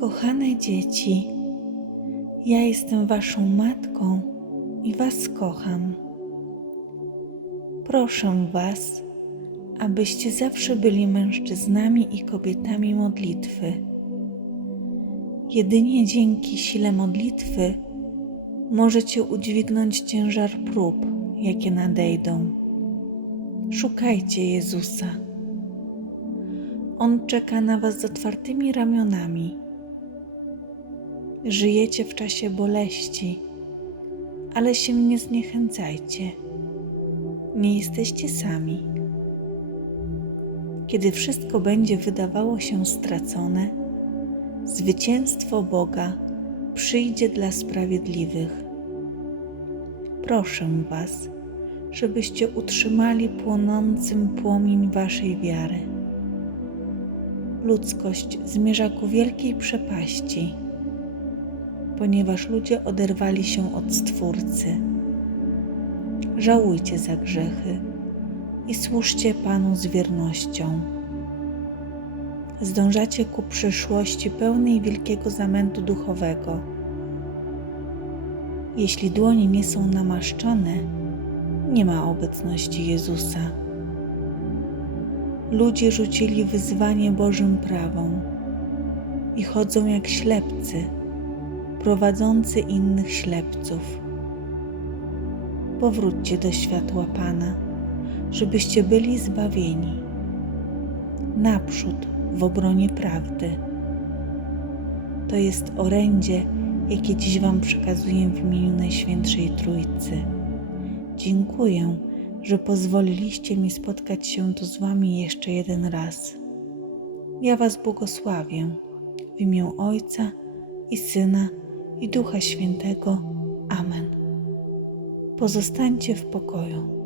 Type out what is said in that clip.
Kochane dzieci, ja jestem Waszą matką i Was kocham. Proszę Was, abyście zawsze byli mężczyznami i kobietami modlitwy. Jedynie dzięki sile modlitwy możecie udźwignąć ciężar prób, jakie nadejdą. Szukajcie Jezusa. On czeka na Was z otwartymi ramionami. Żyjecie w czasie boleści, ale się nie zniechęcajcie. Nie jesteście sami. Kiedy wszystko będzie wydawało się stracone, zwycięstwo Boga przyjdzie dla sprawiedliwych. Proszę Was, żebyście utrzymali płonącym płomień Waszej wiary. Ludzkość zmierza ku wielkiej przepaści, ponieważ ludzie oderwali się od Stwórcy. Żałujcie za grzechy i służcie Panu z wiernością. Zdążacie ku przyszłości pełnej wielkiego zamętu duchowego. Jeśli dłonie nie są namaszczone, nie ma obecności Jezusa. Ludzie rzucili wyzwanie Bożym prawom i chodzą jak ślepcy, prowadzący innych ślepców. Powróćcie do światła Pana, żebyście byli zbawieni. Naprzód w obronie prawdy. To jest orędzie, jakie dziś Wam przekazuję w imieniu Najświętszej Trójcy. Dziękuję, że pozwoliliście mi spotkać się tu z Wami jeszcze jeden raz. Ja Was błogosławię w imię Ojca i Syna i Ducha Świętego. Amen. Pozostańcie w pokoju.